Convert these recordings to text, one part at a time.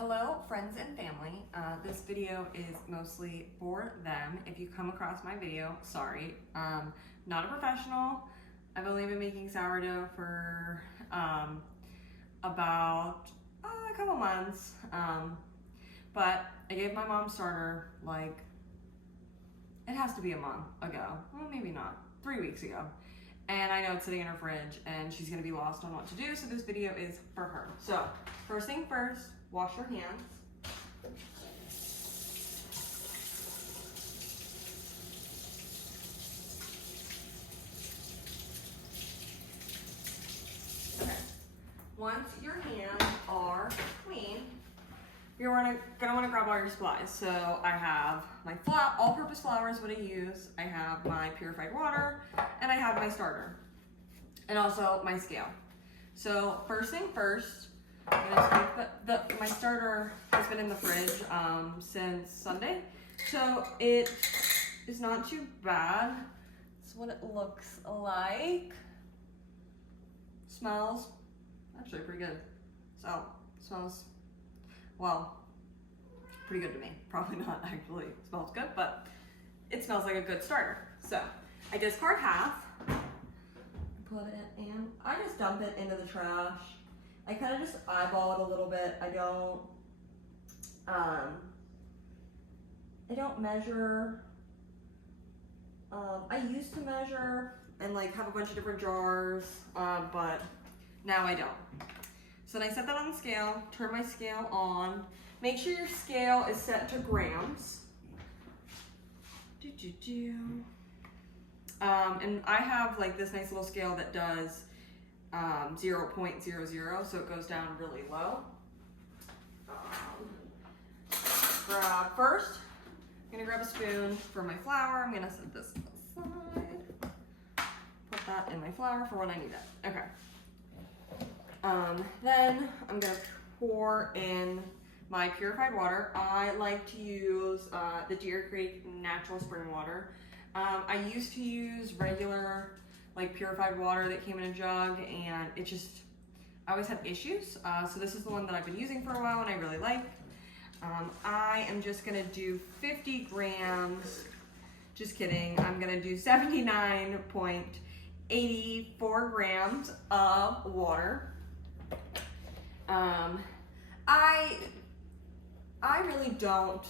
hello friends and family. This video is mostly for them. If you come across my video, sorry. Not a professional. I've only been making sourdough for about a couple months. But I gave my mom starter like, it has to be a month ago. Well, maybe not. 3 weeks ago. And I know it's sitting in her fridge and she's gonna be lost on what to do, so this video is for her. So, first thing first, wash your hands. Okay. Once your hands are clean, you're gonna wanna grab all your supplies. So I have my all-purpose flour is what I use. I have my purified water, and I have my starter, and also my scale. So first thing first, I'm gonna take my starter has been in the fridge since Sunday, so it is not too bad. That's what it looks like. Smells actually pretty good. So smells, well, pretty good to me. Probably not actually smells good, but it smells like a good starter. So I discard half, put it in, I just dump it into the trash. I kind of just eyeball it a little bit. I don't measure. I used to measure and like have a bunch of different jars, but now I don't. So then I set that on the scale, turn my scale on. Make sure your scale is set to grams. And I have like this nice little scale that does 0.00, so it goes down really low. First, I'm gonna grab a spoon for my flour. I'm gonna set this aside. Put that in my flour for when I need it. Okay. Then I'm gonna pour in my purified water. I like to use the Deer Creek natural spring water. I used to use regular like purified water that came in a jug, and it just, I always had issues. So this is the one that I've been using for a while and I really like. I am just gonna do 50 grams, just kidding. I'm gonna do 79.84 grams of water. I really don't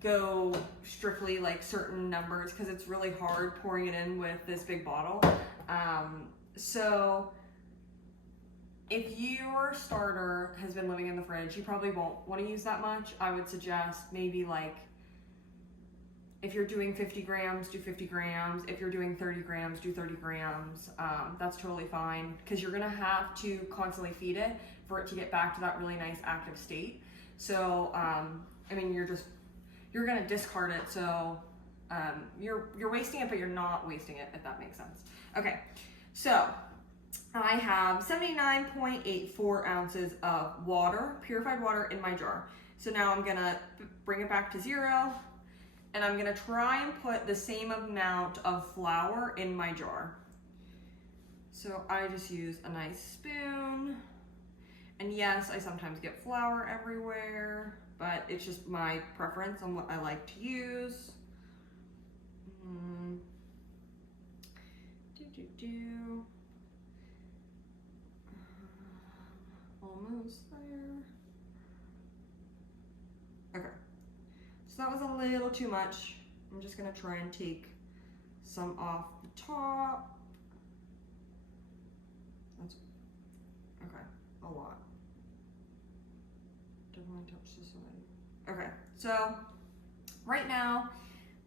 go strictly like certain numbers because it's really hard pouring it in with this big bottle. So if your starter has been living in the fridge, you probably won't want to use that much. I would suggest maybe like, if you're doing 50 grams, do 50 grams. If you're doing 30 grams, do 30 grams. That's totally fine because you're gonna have to constantly feed it for it to get back to that really nice active state. So, I mean, you're gonna discard it, so you're wasting it, but you're not wasting it, if that makes sense. Okay, so I have 79.84 ounces of water, purified water in my jar. So now I'm gonna bring it back to 0, and I'm gonna try and put the same amount of flour in my jar. So I just use a nice spoon. And yes, I sometimes get flour everywhere, but it's just my preference on what I like to use. Almost there. Okay, so that was a little too much. I'm just gonna try and take some off the top. That's, okay, a lot. Definitely touch this side. Okay, so right now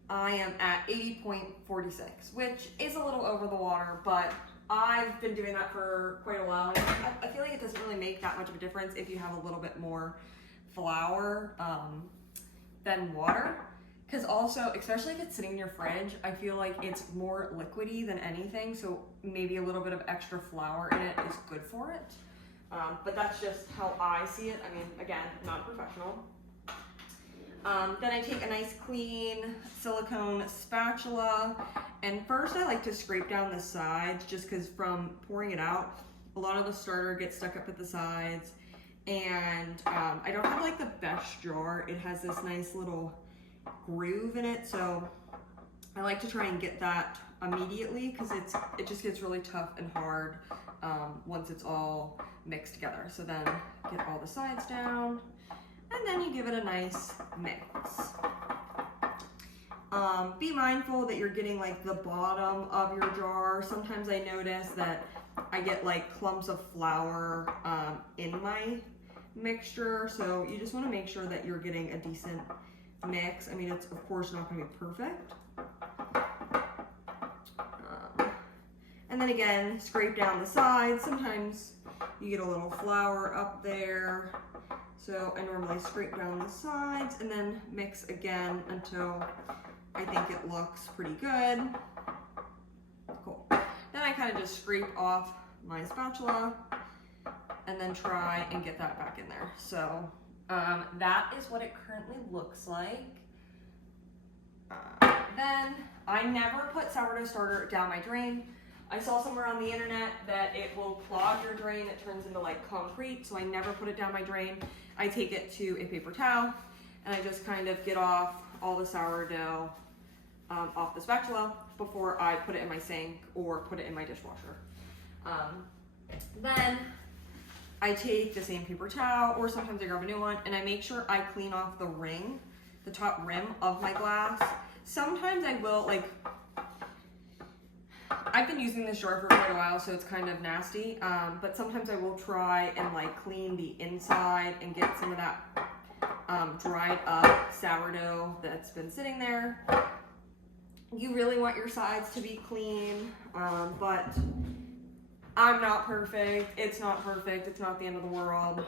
I am at 80.46, which is a little over the water, but I've been doing that for quite a while. I feel like it doesn't really make that much of a difference if you have a little bit more flour than water. Because also, especially if it's sitting in your fridge, I feel like it's more liquidy than anything, so maybe a little bit of extra flour in it is good for it. But that's just how I see it. I mean, again, not professional. Then I take a nice clean silicone spatula, and first I like to scrape down the sides just because from pouring it out, a lot of the starter gets stuck up at the sides, And I don't have like the best jar. It has this nice little groove in it, so I like to try and get that immediately because it just gets really tough and hard once it's all mixed together. So then get all the sides down, and then you give it a nice mix. Be mindful that you're getting like the bottom of your jar. Sometimes I notice that I get like clumps of flour in my mixture, so you just want to make sure that you're getting a decent mix. I mean, it's of course not going to be perfect. And then again, scrape down the sides. Sometimes you get a little flour up there, so I normally scrape down the sides and then mix again until I think it looks pretty good. Cool. Then I kind of just scrape off my spatula and then try and get that back in there. So that is what it currently looks like. Then I never put sourdough starter down my drain. I saw somewhere on the internet that it will clog your drain. It turns into like concrete, so I never put it down my drain. I take it to a paper towel and I just kind of get off all the sourdough off the spatula before I put it in my sink or put it in my dishwasher. Then I take the same paper towel, or sometimes I grab a new one, and I make sure I clean off the ring, the top rim of my glass. Sometimes I will, like, I've been using this jar for quite a while, so it's kind of nasty, but sometimes I will try and like clean the inside and get some of that dried up sourdough that's been sitting there. You really want your sides to be clean, but I'm not perfect. It's not perfect. It's not the end of the world.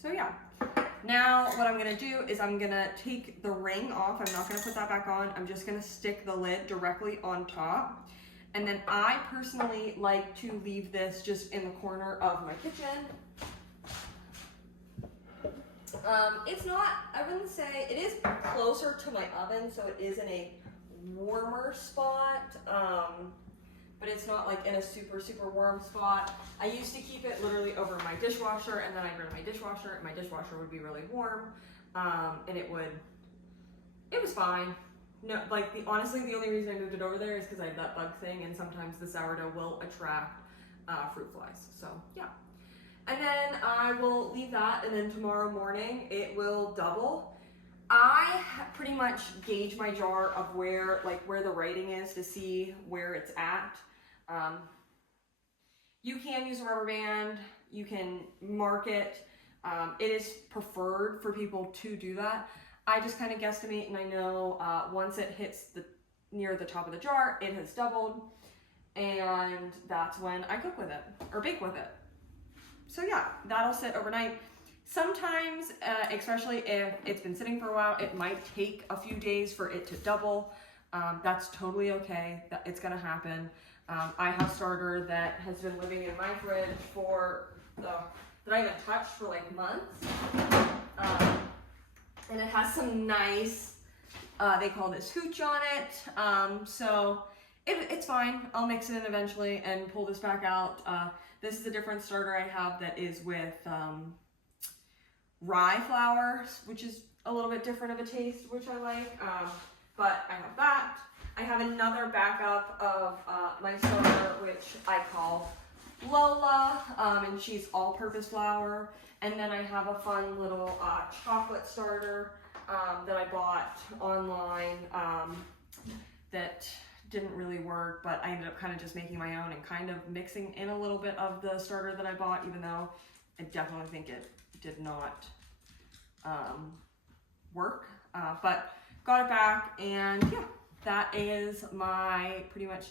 So yeah. Now what I'm gonna do is I'm gonna take the ring off. I'm not gonna put that back on. I'm just gonna stick the lid directly on top. And then I personally like to leave this just in the corner of my kitchen. It's not, I wouldn't say, it is closer to my oven, so it is in a warmer spot, but it's not like in a super, super warm spot. I used to keep it literally over my dishwasher, and then I'd run my dishwasher, and my dishwasher would be really warm, and it was fine. No, like, honestly, the only reason I moved it over there is because I had that bug thing, and sometimes the sourdough will attract fruit flies, so yeah. And then I will leave that, and then tomorrow morning it will double. I pretty much gauge my jar of where the writing is to see where it's at. You can use a rubber band, you can mark it. It is preferred for people to do that. I just kind of guesstimate, and I know once it hits near the top of the jar, it has doubled, and that's when I cook with it, or bake with it. So yeah, that'll sit overnight. Sometimes, especially if it's been sitting for a while, it might take a few days for it to double. That's totally okay. It's gonna happen. I have starter that has been living in my fridge that I haven't touched for like months. And it has some nice, they call this hooch on it. So it's fine. I'll mix it in eventually and pull this back out. This is a different starter I have that is with rye flour, which is a little bit different of a taste, which I like. But I have that. I have another backup of my starter, which I call Lola, and she's all-purpose flour. And then I have a fun little chocolate starter that I bought online that didn't really work, but I ended up kind of just making my own and kind of mixing in a little bit of the starter that I bought, even though I definitely think it did not work, but got it back. And yeah, that is my pretty much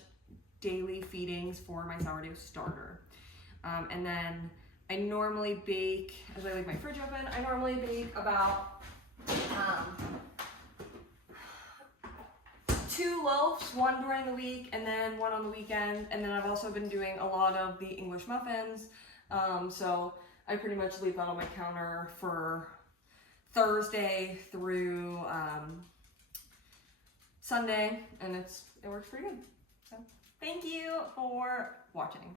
daily feedings for my sourdough starter. And then I normally bake, as I leave my fridge open, I normally bake about 2 loaves, one during the week and then one on the weekend. And then I've also been doing a lot of the English muffins. So I pretty much leave that on my counter for Thursday through Sunday, and it works pretty good. So thank you for watching.